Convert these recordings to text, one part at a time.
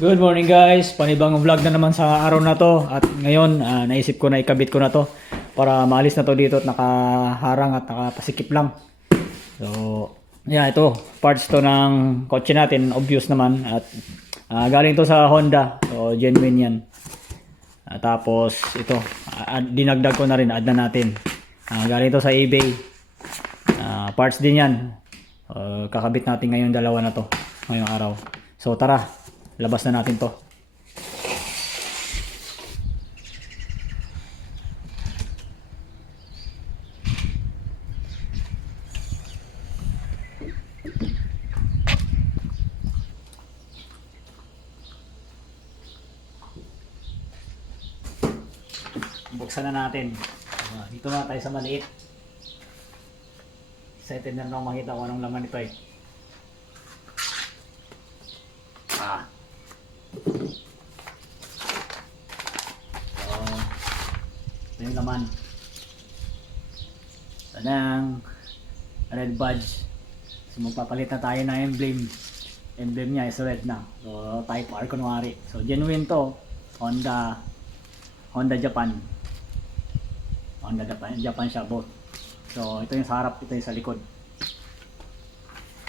Good morning guys, panibagong vlog na naman sa araw na to. At ngayon naisip ko na ikabit ko na to para maalis na to dito at nakaharang at nakapasikip lang. So yeah, ito parts to ng kotse natin, obvious naman. At galing to sa Honda, so genuine yan. Tapos ito dinagdag ko na rin, add na natin. Galing to sa eBay, parts din yan. Kakabit natin ngayon dalawa na to ngayong araw. So tara, labas na natin to. Buksan na natin. Dito na tayo sa maliit. Excited na naman makita ko anong laman nito eh. Ito yung laman. Tanang red badge. So magpapalit na tayo ng emblem niya is red na, so type R kunwari. So genuine to, Honda Japan siya both. So ito yung sa harap, ito yung sa likod.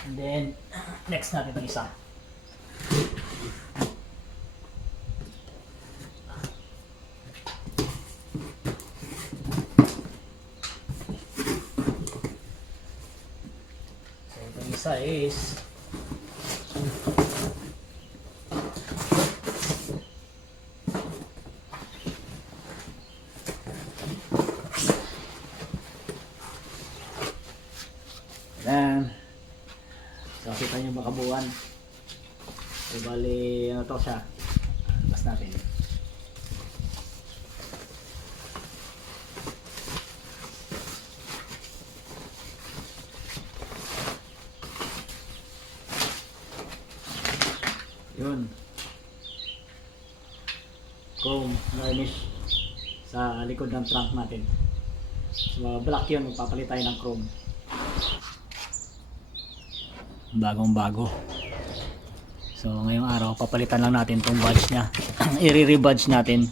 And then next natin itong isa. Isa is ayan. So kita nyo makabuuan. So bali ano to siya, labas natin. Yun, chrome varnish sa likod ng trunk natin. So black yun, magpapalit tayo ng chrome, bagong bago. So ngayong araw papalitan lang natin tong badge nya. I-re-badge natin,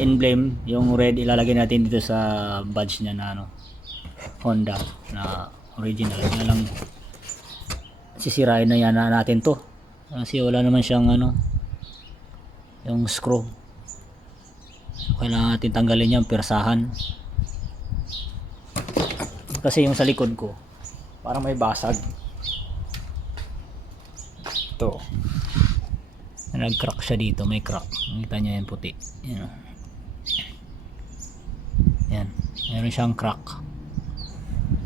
emblem yung red ilalagay natin dito sa badge nya na Honda na original. Nga lang sisirain na yan natin to kasi wala naman siyang yung screw. So kailangan natin tanggalin yung persahan kasi yung sa likod ko parang may basag. Ito nag-crack siya dito, may crack, nakita nyo yung puti yan. Yan, meron siyang crack.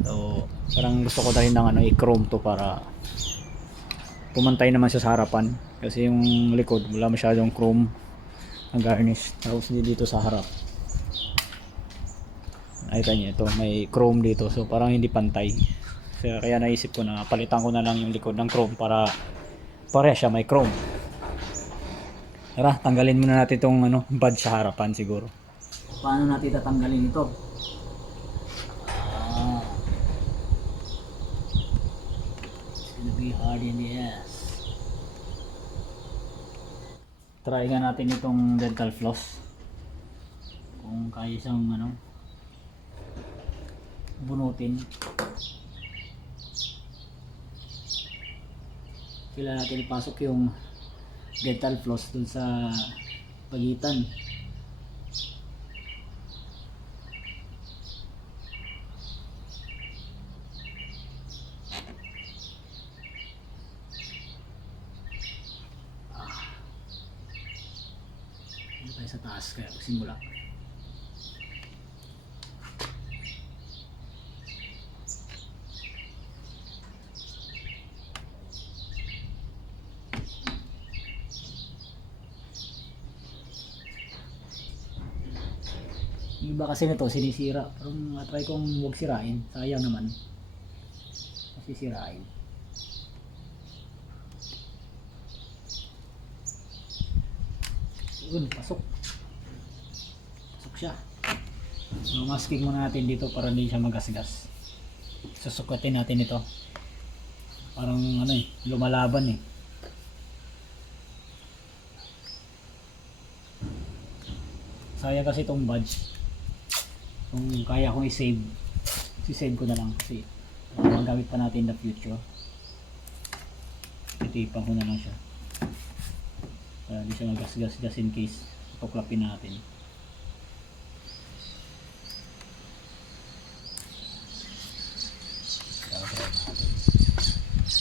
So parang gusto ko na rin ng i-chrome to para pumantay naman siya sa harapan, kasi yung likod wala masyadong chrome ang garnish. Tapos dito sa harap nakita nyo ito, may chrome dito, so parang hindi pantay. So, kaya naisip ko na palitan ko na lang yung likod ng chrome para pareha siya may chrome. Tara, tanggalin muna natin itong badge sa harapan siguro. Paano natin tatanggalin ito? It's gonna be hard in the ass. Try nga natin itong dental floss kung kaya siyang bunutin. Kailangan natin ipasok yung dental floss dun sa pagitan. Tayo sa taas kaya simula. Yung iba kasi nito sinisira, parang try kong huwag sirain, sayang naman masisirain. Yun, pasok siya. So masking muna natin dito para hindi siya magasgas. Susukatin natin ito. Parang lumalaban eh. Sayang kasi itong badge. Kung kaya kong i-save, si-save ko na lang kasi magamit pa natin in the future. Titipan ko na lang siya para hindi siya magasgas in case tuklapin natin.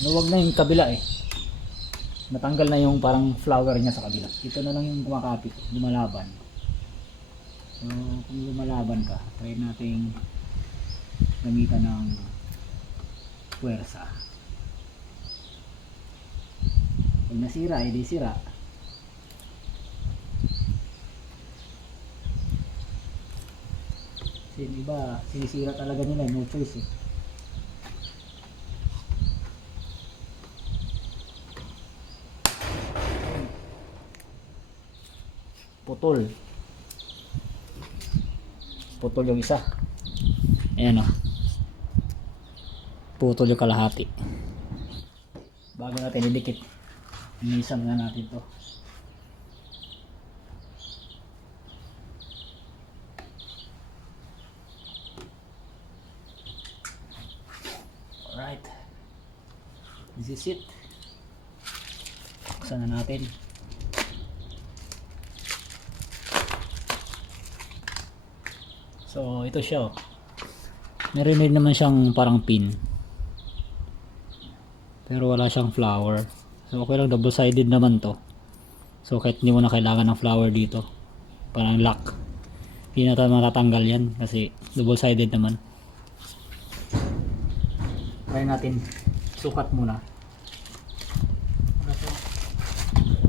Luwag na yung kabila eh. Natanggal na yung parang flower niya sa kabila. Ito na lang yung kumakapit, lumalaban. So kung lumalaban ka, try nating gamitan ng puwersa. Pag nasira, edi sira. Kasi iba, sinisira talaga nila, no choice eh. Putol. Putol yung isa. Ayan o. Putol yung kalahati. Bago natin idikit, inisan na natin to. Alright. This is it. Buksan na natin. So ito siya oh. Meron din naman siyang parang pin. Pero wala siyang flower. So okay lang, double sided naman to. So kahit hindi mo na kailangan ng flower dito, parang lock, hindi na matatanggal yan kasi double sided naman. Try natin sukat muna.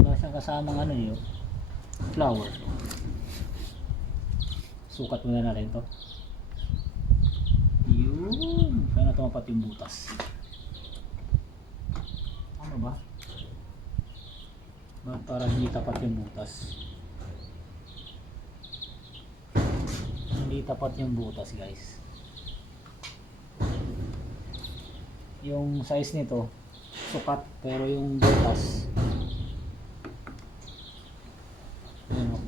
Wala siyang kasamang ano yun, flower. Sukat muna natin to. Yun, kaya na tumapat yung butas. Ano ba? Ba't parang hindi tapat yung butas? Hindi tapat yung butas guys. Yung size nito sukat, pero yung butas ano,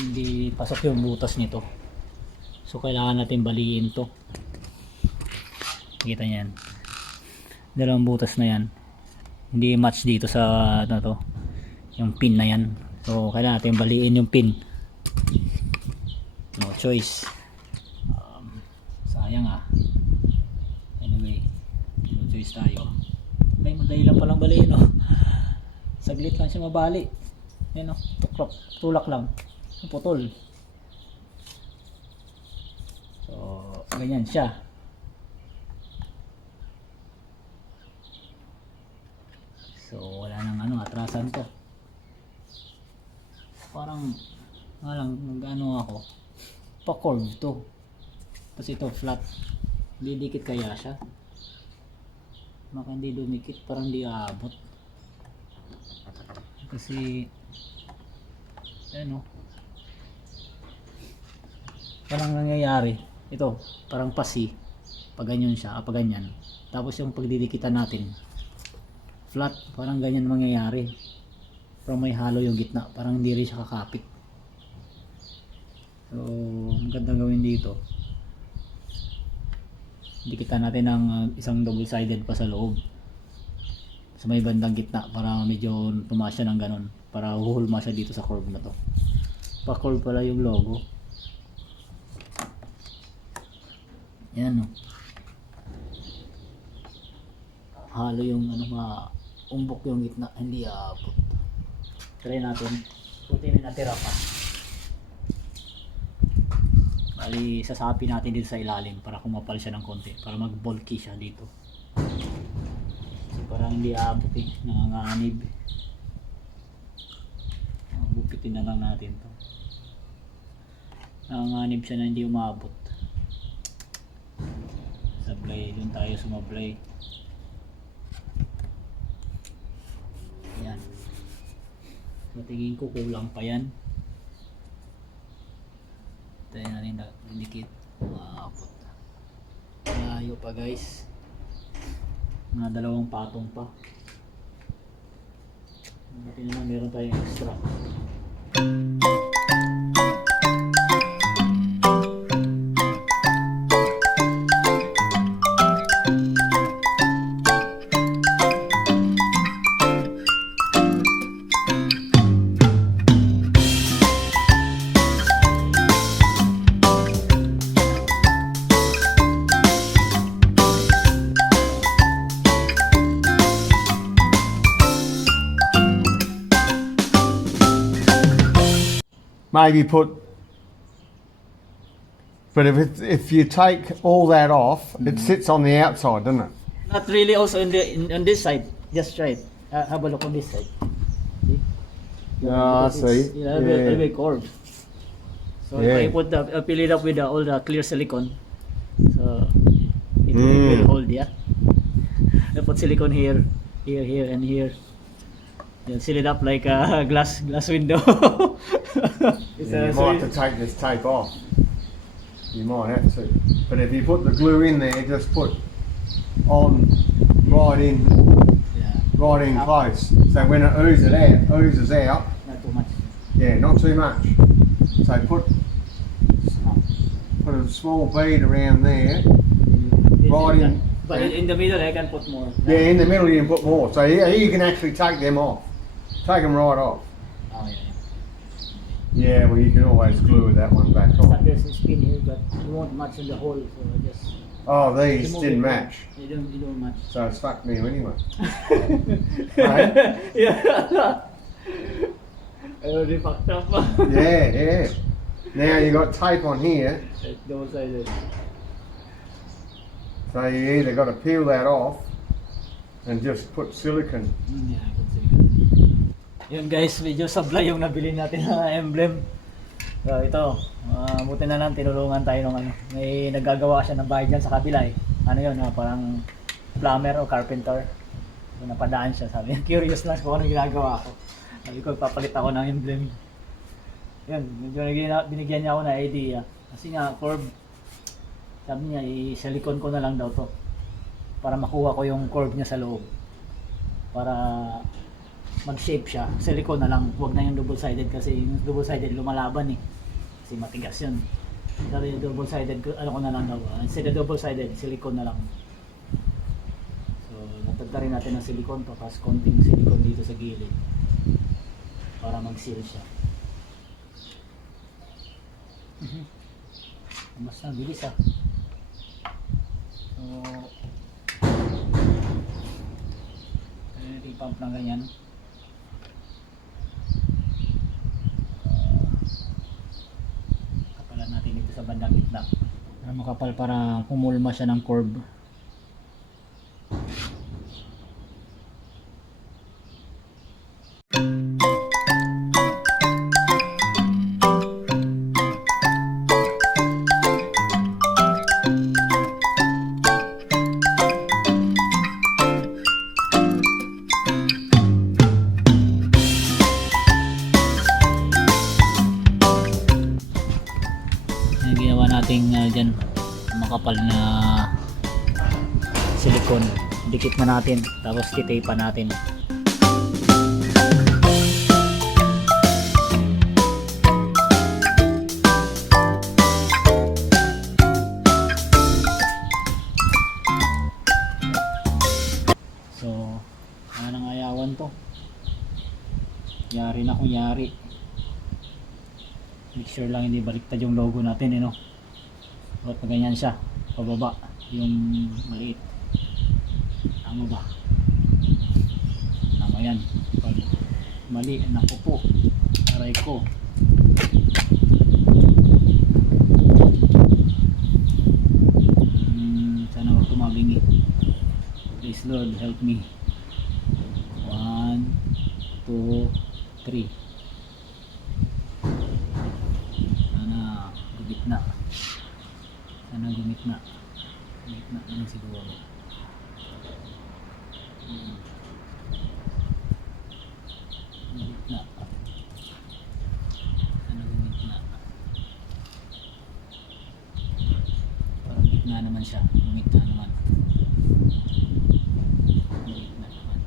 hindi pasok yung butas nito. So kailangan natin baliin to. Kita niyan, dalawang butas na yan, hindi match dito sa ano to, yung pin na yan. So kailangan natin baliin yung pin. No choice. Sayang ah. Anyway, no choice tayo. Ay, madali lang palang baliin oh. Saglit lang siya mabali. Yan oh, tulak lang, putol. So ganyan siya. So wala nang ano, atrasan to. Parang nga lang mag-ano ako, pa-curve to. Tapos ito flat. Didikit kaya siya? Maka hindi dumikit, parang di aabot. Kasi ano, parang nangyayari ito, parang pasi pag ganyan siya, pag ganyan. Tapos yung pagdidikitan natin flat, parang ganyan mangyayari. Pero may halo yung gitna, parang hindi rin siya kakapit. So ang ganda gawin dito, dikitan natin ng isang double sided pa sa loob sa may bandang gitna para medyo tumaas siya ng ganon, para huhulma siya dito sa curve na to. Pa curve pala yung logo. Yan o, halo yung ano, umbok yung gitna, hindi aabot. Try natin, puti na natira pa. Bali, sasapi natin dito sa ilalim para kumapal siya ng konti, para mag bulky siya dito. Kasi parang hindi aabot eh, nanganganib. Bukitin na lang natin to. Nanganganib siya na hindi umabot. Sablay, dun tayo sumablay. Yan. So tingin ko kulang pa yan. Tayo natin na dikit. Maabot. Layo pa guys. Mga dalawang patong pa. Buti naman meron tayong extra. Maybe put, but if you take all that off, it sits on the outside, doesn't it? Not really also on this side. Just try it. Have a look on this side. See? Ah, I Because see. it's a little bit curved. So Yeah. if I put I fill it up with all the clear silicone, so it Mm. will hold, yeah. I put silicone here, here, and here. Then seal it up like a glass window. It's Yeah, you so might have to take this tape off. You might have to. But if you put the glue in there, just put on right in yeah, close. So when it oozes out, not too much. yeah, not too much. So put a small bead around there. Right in. But in the middle, I can put more. Yeah, in the middle you can put more. So here you can actually take them off. Take them right off. Oh yeah. Yeah, well you can always glue that one back So on. there's a spin here, but you won't match in the hole, so I just Oh, these remove didn't it. match. You don't match. So it's fucked me anyway. Yeah. I already fucked up. Yeah. Now you got tape on here, Double-sided. so you either got to peel that off and just put silicone. Yeah, I can see. Yun guys, medyo sablay yung nabili natin na emblem. So ito, buti na lang tinulungan tayo ng ano. May nagagawa siya ng bahay dyan sa kabila eh. Ano yun, parang plumber o carpenter. So, napadaan siya, sabi niya, curious lang kung ano ginagawa ko. Sabi ko, papalit ako ng emblem. Yun, medyo binigyan niya ako ng idea. Kasi nga, curve, sabi niya, i-silicone ko na lang daw to. Para makuha ko yung curve niya sa loob. Para mag-shape siya. Silicone na lang, huwag na yung double-sided kasi yung double-sided lumalaban eh. Kasi matigas yun. Sabi yung double-sided, ano ko na lang daw. Instead of double-sided, silicone na lang. So, natagda rin natin ng silicone, tapos konting silicone dito sa gilid. Para mag-seal siya. Basta, bilis ah. So, kaya natin pump ng ganyan. Kapalan natin dito sa bandang gitna. Para makapal para kumulma siya ng curve. Yung ginawa nating dyan makapal na silicone, dikit na natin tapos titape pa natin. So ano nang ayawan to, yari na kung yari. Make sure lang hindi baliktad yung logo natin, no? Dapat na ganyan siya, pababa, yung maliit. Tama ba? Tama yan. Pag mali, naku po, aray ko. Sana wag tumabingi. Please Lord, help me. 1, 2, 3. Gitna. Sana gumit na. Gitna naman siguro. Gitna. Sana gumit na. Parang gitna naman siya. Gumit na naman. Gitna naman.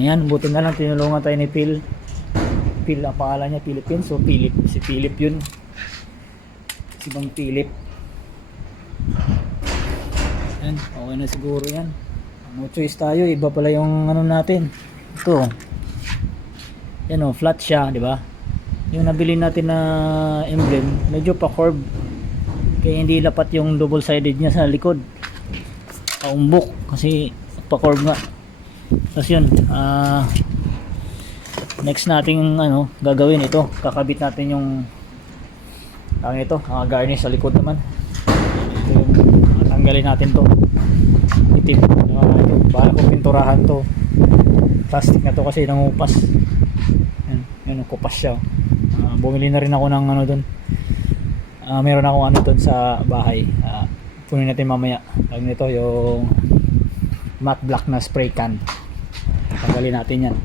na yan. Buti na lang tinulungan tayo ni Phil. Phil ang pangalan niya, Philippines. So Philip, si Philip yun. Si Bang Philip. Yan, okay na siguro yan. No choice tayo, iba pala yung ano natin. Ito. Yan o, flat siya, di ba? Yung nabili natin na emblem, medyo pa-curve. Kaya hindi lapat yung double-sided niya sa likod. Paumbok kasi pa-curve nga. Tapos yun, next nating ano, gagawin ito. Kakabit natin yung garnish sa likod naman. Ito yung tanggalin natin to. Itim. Ito, bahala ko pinturahan to. Plastic na to kasi nangupas. Yan, kupas siya. Bumili na rin ako ng ano doon. Meron akong ano doon sa bahay. Punin natin mamaya. Lagyan nito yung matte black na spray can. Tanggalin natin yan.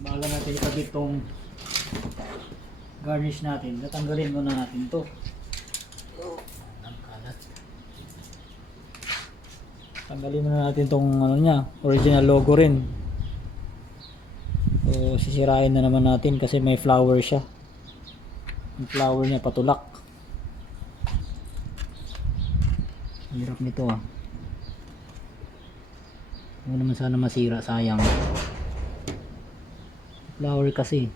Bago natin ikabit tong garnish natin, natanggalin muna natin to. Ang kalat. Tanggalin muna natin tong ano niya, original logo rin. So sisirain na naman natin kasi may flower siya. Yung flower niya patulak. Hirap nito ah. Huwag naman sana masira, sayang. Flower kasi.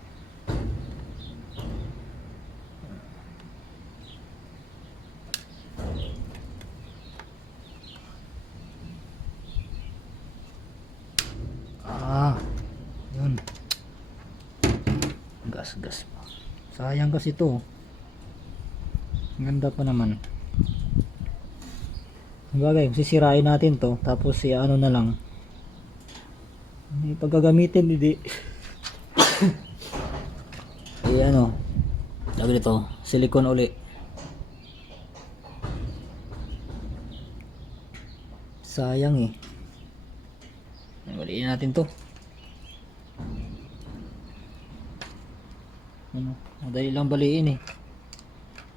Yun. Gas pa. Sayang kasi ito. Ang ganda pa naman. Bagay, sisirain natin to, tapos ano na lang. May paggagamitin, hindi. Ano, lagi dito, silicone uli. Sayang eh. Baliin natin to. Ano, madali lang baliin eh.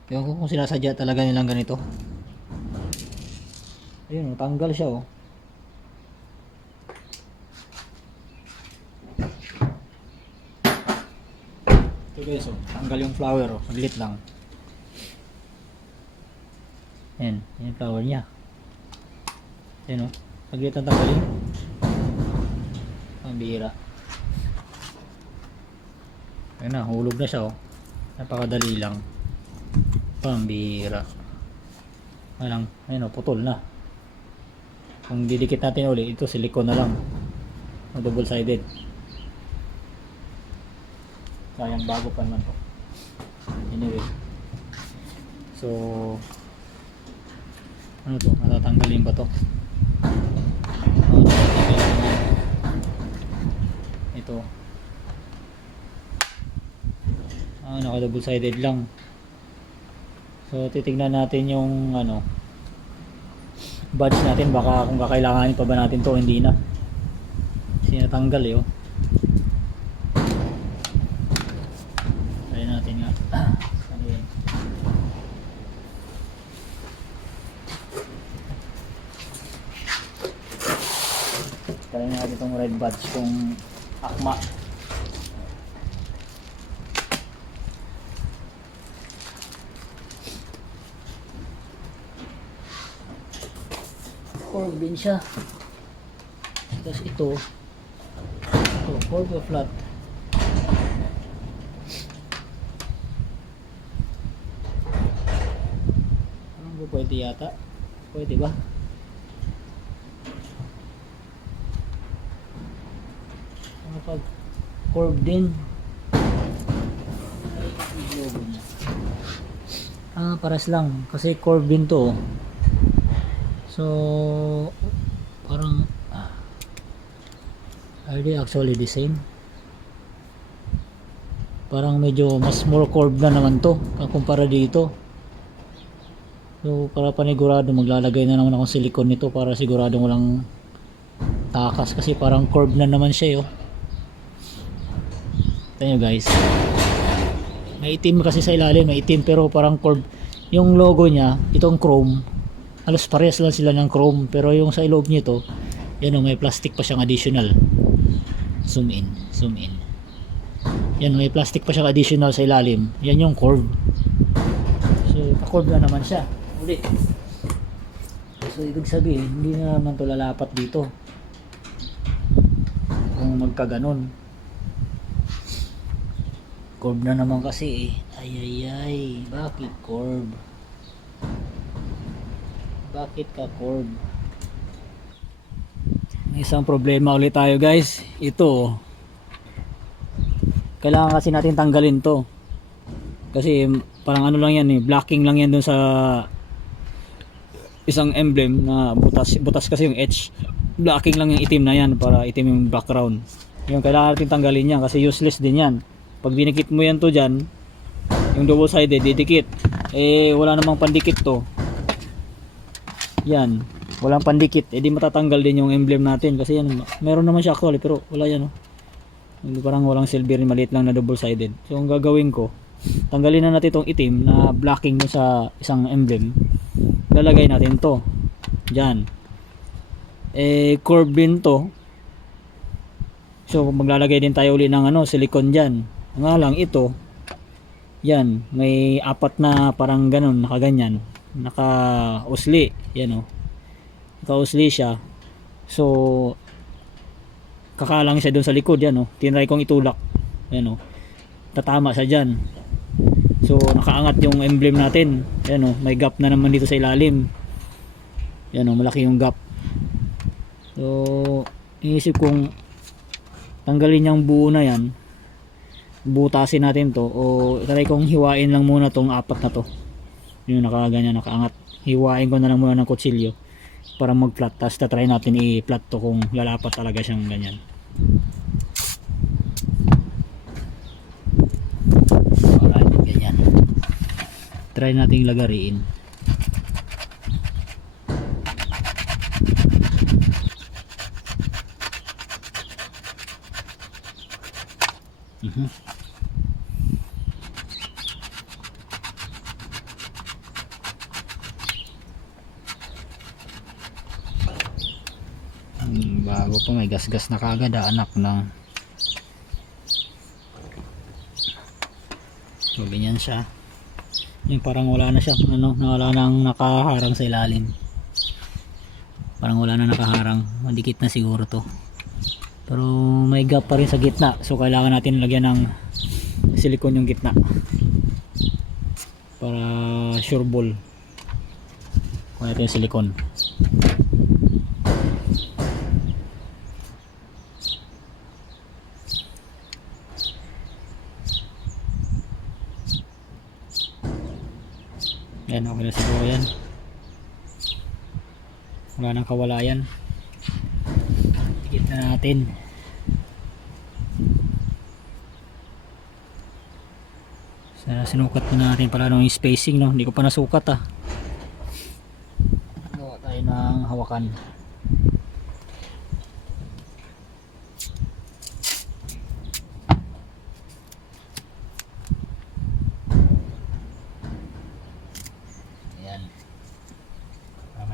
Ewan ko kung sinasadya talaga nilang ganito. Ayun, tanggal siya oh. Ito guys oh, tanggal yung flower oh, maglit lang. Yan, yung flower niya. Yan oh, maglit ang tanggalin. Ang bihira. Ayun na, hulog na siya oh. Napakadali lang. Pambihira. Ayun, ayun oh, putol na. Kung didikit natin ulit, ito silicone na lang. Double sided. Sayang, bago pa naman to. Anyway. So ano to? Matatanggalin ba to? Ito. Naka double sided lang. So titignan natin yung ano, badge natin, baka kung kakailanganin pa ba natin to, hindi na. Kasi natanggal eh oh. Try natin nga. Ano yun? Try natin itong red badge kung akma. Curve din siya. Tapos ito curve o flat. Ano ba, pwede yata? Pwede ba? Pag curve din. Paras lang kasi curve din to. So parang are they actually the same? Parang medyo mas more curved na naman to kumpara dito. So para panigurado, maglalagay na naman akong silicone nito para sigurado walang takas kasi parang curved na naman siya oh. Tignan nyo guys, may itim kasi sa ilalim, may itim pero parang curved. Yung logo niya, itong chrome, halos parehas lang sila ng chrome, pero yung sa loob nito, yan o, may plastic pa siyang additional. Zoom in, zoom in. Yan, may plastic pa siya additional sa ilalim. Yan yung curve. So, ka-curve na naman siya. Uli. So, ibig sabihin, hindi na naman to lalapat dito. Kung magkaganon. Curve na naman kasi eh. Ay. Bakit curve? Bakit ka curve? May isang problema ulit tayo guys. Ito. Kailangan kasi natin tanggalin to. Kasi parang ano lang yan eh. Blocking lang yan dun sa isang emblem na butas kasi yung edge. Blocking lang yung itim na yan para itim yung background. Yung kailangan natin tanggalin yan kasi useless din yan. Pag dinikit mo yan to dyan, yung double sided didikit. Eh wala namang pandikit to. Yan. Walang pandikit. Eh di matatanggal din yung emblem natin kasi yan. Meron naman siya actually pero wala yan oh. Parang walang silver, maliit lang na double sided. So ang gagawin ko, tanggalin na natin itong itim na blocking mo sa isang emblem. Lalagay natin to dyan. Eh curve din to. So maglalagay din tayo uli ng ano, silicone dyan. Nga lang ito, yan, may apat na parang ganun, nakaganyan, naka-usli, yan o, naka-usli siya. So kakalang siya doon sa likod, yan o, tinry kong itulak, yan o, tatama siya dyan. So nakaangat yung emblem natin, yan o, may gap na naman dito sa ilalim, yan o, malaki yung gap. So inisip kong tanggalin yung buo na yan, butasin natin to, o try kong hiwain lang muna tong apat na to, yung nakaganyan, nakaangat. Hiwain ko na lang muna ng kutsilyo para mag-flat, tapos try natin i-flat to kung lalapat talaga siyang ganyan. Alright, ganyan. Try natin lagariin. Bago pa may gasgas na kagad anak ng. So ganyan siya. Yung parang wala na siya, ano, wala nang nakaharang sa ilalim. Parang wala na nakaharang, madikit na siguro to. Pero may gap pa rin sa gitna, so kailangan natin lagyan ng silicone yung gitna para sure ball. Kuha natin yung silicone. Yan, okay na siguro yan. Wala nang kawalayan. Tikit na natin. Sinukat na natin pala yung spacing, no? Hindi ko pa nasukat ah. Gawa tayo ng hawakan.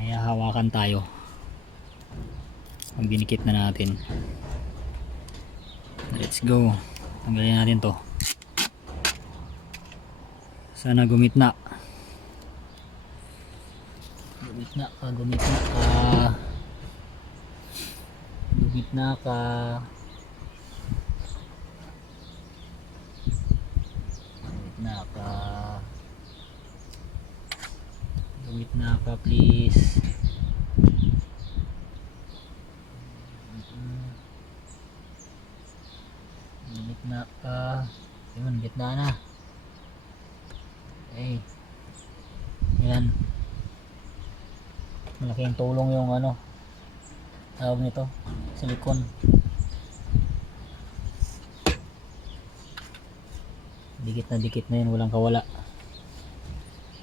May hawakan tayo pag dinikit na natin. Let's go, tanggalin natin to. Sana gumitna ka please. Gitna ka. Yun, gitna na. Okay. Yan. Malaking tulong yung ano, tawag nito, silicone. Dikit na yun, walang kawala.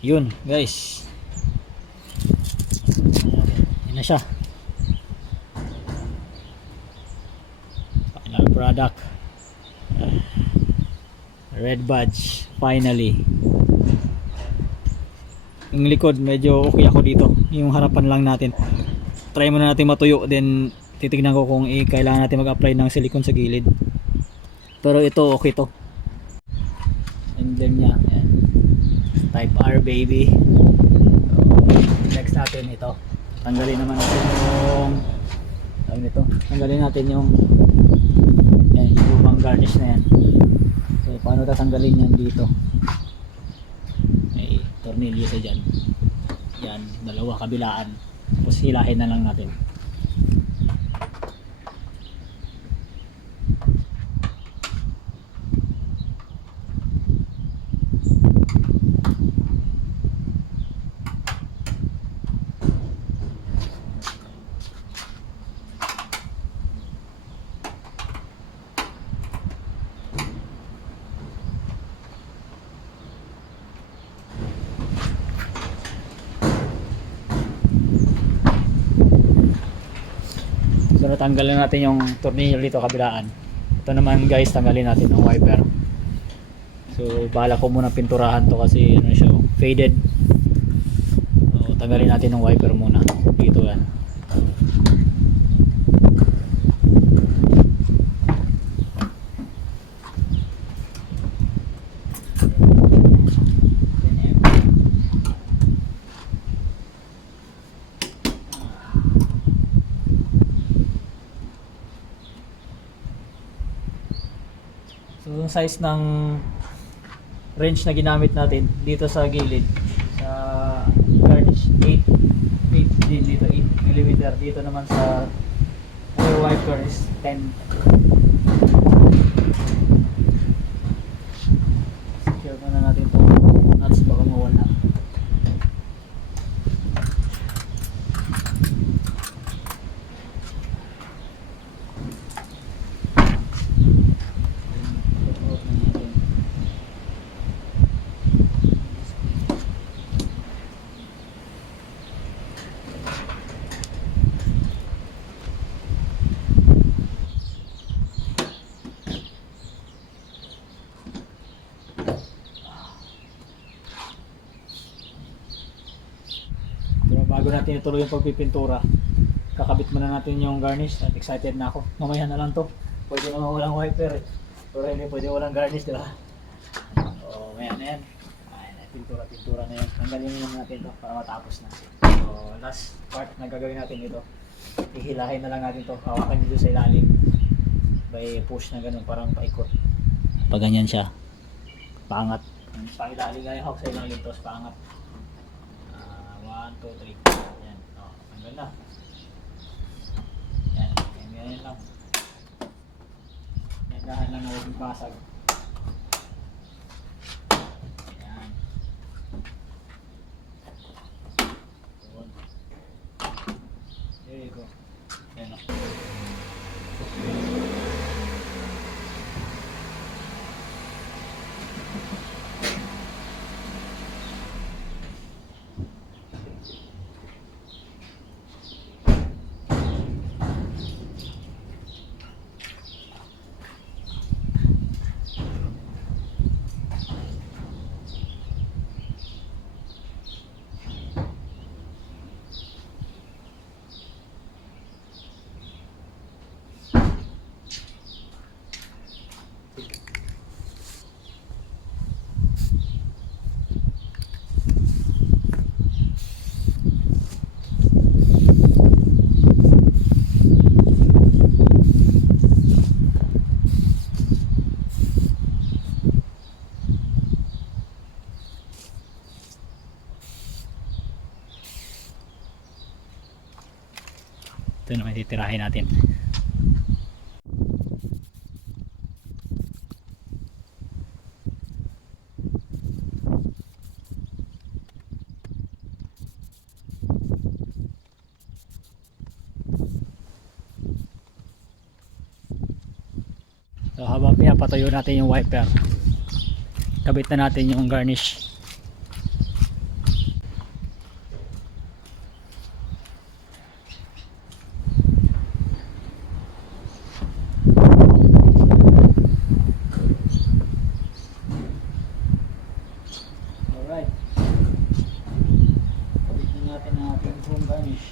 Yun guys, yun na siya, final product. Red badge finally. Yung likod medyo okay ako dito, yung harapan lang natin try muna natin matuyo, then titignan ko kung kailangan natin mag-apply ng silicone sa gilid. Pero ito okay to. Emblem niya, ayan. Type R baby. So, next natin ito. Tanggalin naman natin yung tanggalin natin yung yan, yung lumang garnish na yan. So paano tatanggalin yan dito? May tornilyo sa dyan. Yan, dalawa kabilaan. Tapos hilahin na lang natin. So natanggalin natin yung tornilyo dito kabilaan. Ito naman guys, tanggalin natin yung wiper. So bala ko muna pinturahan to kasi ano siya, faded. So tanggalin natin yung wiper muna. Dito yan. So yung size ng wrench na ginamit natin dito sa gilid sa garnish 8 din dito, 8 mm. Dito naman sa rear wiper is 10. Secure na natin ito nuts baka mawala. Bago natin ituloy yung pagpipintura, kakabit muna natin yung garnish at excited na ako. Mamaya na lang to. Pwede naman walang wiper eh. Pero hindi pwede walang garnish, di ba? So, maya na yan. Pintura na yan. Tanggalin lang natin to para matapos na. So, last part na gagawin natin ito. Ihilahin na lang natin to. Hawakan dito sa ilalim. By push na ganun, parang paikot. Pag ganyan siya, paangat. Sa ilalim, gaya hawak sa ilalim to, paangat. 1, 2, 3. Yan. O, tanggal na. Yan. Ganyan lang. Yan, dahan lang na huwag basag. Yan. Yun. There you go. Yan o. Ito naman titirahin natin. So habang pinapatayo natin yung wiper, kabit na natin yung garnish. Alright, kabit na natin ang ating home garnish.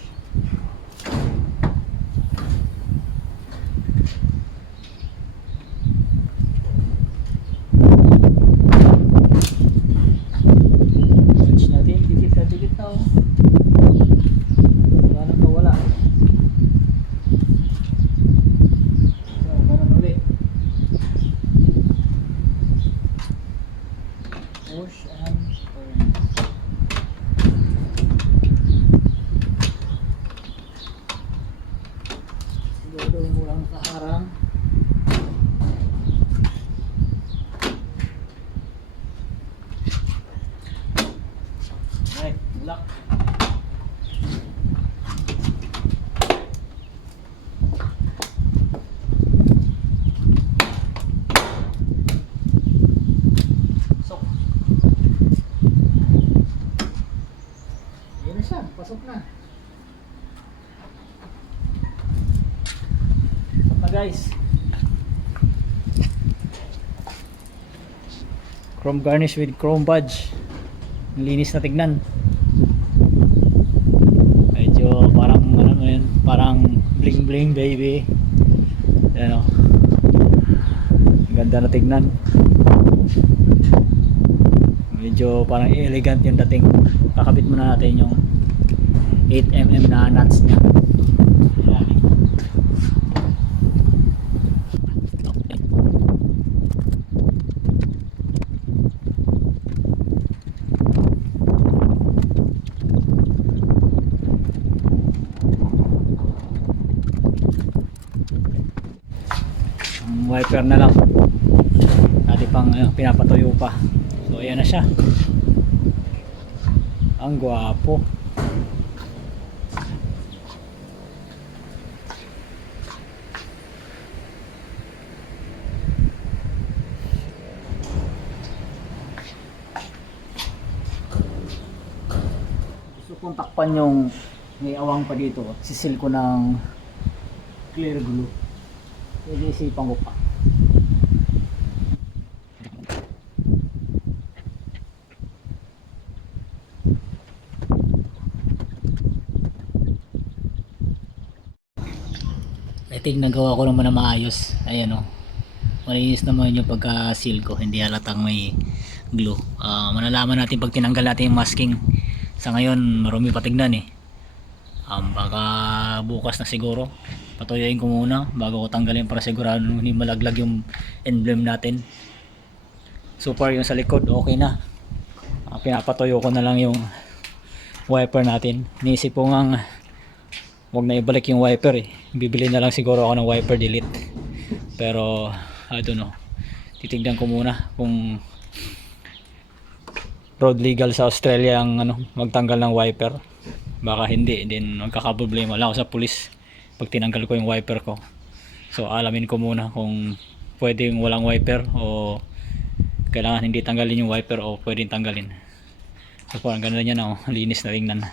lock. Pasok. Ayan na siya, pasok na. Pasok na guys. Chrome garnish with chrome badge. Ang linis na tignan. Medyo parang ano yun, parang bling bling baby. Ayan o. Ang ganda na tignan. Medyo parang elegant yung dating. Kakabit muna natin yung 8mm na nuts niya. Ayan. Okay. Ang wiper na lang. Dati pang pinapatuyo pa. So ayan na siya. Ang gwapo. Gusto kong takpan yung may awang pa dito. Sisil ko ng clear glue. Pwede isipan ko pa. I think nagawa ko naman na maayos. Ayan o. Malinis naman yung pagka-seal ko. Hindi halatang may glue. Malalaman natin pag tinanggal natin yung masking. Sa ngayon marumi pa tignan eh. Baka bukas na siguro. Patuyuin ko muna bago ko tanggalin para sigurado hindi malaglag yung emblem natin. So far yung sa likod okay na. Pinapatuyo ko na lang yung wiper natin. Niisip ko ngang wag na ibalik yung wiper eh. Bibili na lang siguro ako ng wiper delete. Pero I don't know. Titignan ko muna kung road legal sa Australia ang magtanggal ng wiper. Baka hindi, din magkakaproblema lang ako sa pulis pag tinanggal ko yung wiper ko. So alamin ko muna kung pwedeng walang wiper o kailangan hindi tanggalin yung wiper o pwedeng tanggalin. So parang ganda niya na linis na tingnan.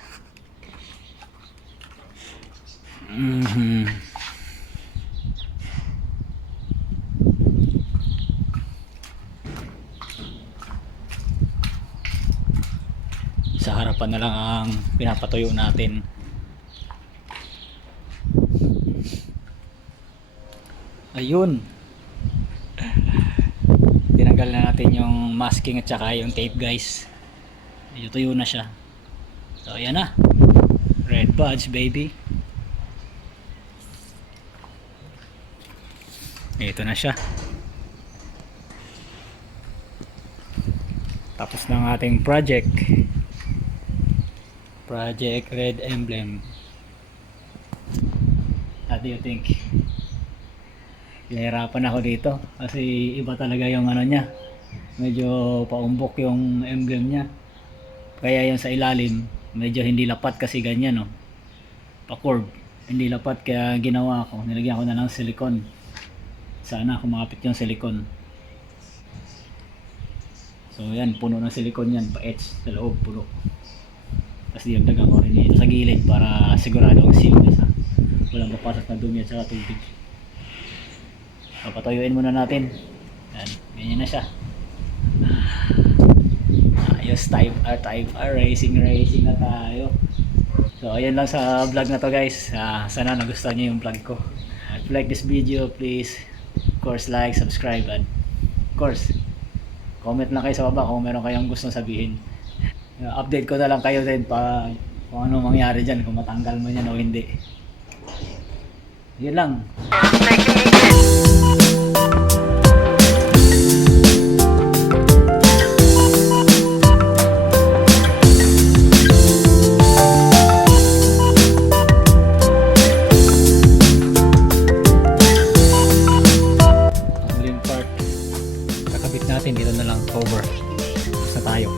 Sa harapan na lang ang pinapatuyo natin. Ayun, tinanggal na natin yung masking at saka yung tape guys. Medyo tuyo na siya. So ayan na, red badge baby. Ito na siya. Tapos na ang ating project red emblem. What do you think? Nahirapan ako dito kasi iba talaga yung niya, medyo paumbok yung emblem niya, kaya yung sa ilalim medyo hindi lapat kasi ganyan pa-curve, hindi lapat kaya ginawa ko, nilagyan ko na ng silicone. Sana kumapit yung silicone. So yan, puno ng silicone yan, pa-etch sa loob, puno. Tapos dinagdagan ko rin dito sa gilid para sigurado ang seal niya, walang mapasok na dumi at saka tubig. Papatuyuin muna natin. Yan, ganyan na siya. Ayos, type R, racing na tayo. So ayan lang sa vlog na to guys. Sana nagustuhan niyo yung vlog ko. If you like this video, please of course like, subscribe, and of course comment lang kayo sa baba kung meron kayong gustong sabihin. Update ko na lang kayo din pa kung ano mangyari dyan, kung matanggal mo yan o hindi. Yun lang. Huling part, kakabit natin dito na lang, cover. Tapos na tayo.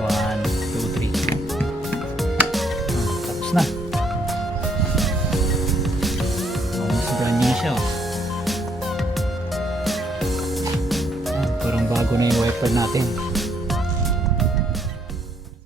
1, 2, 3. Ayan. Parang bago na yung wiper natin.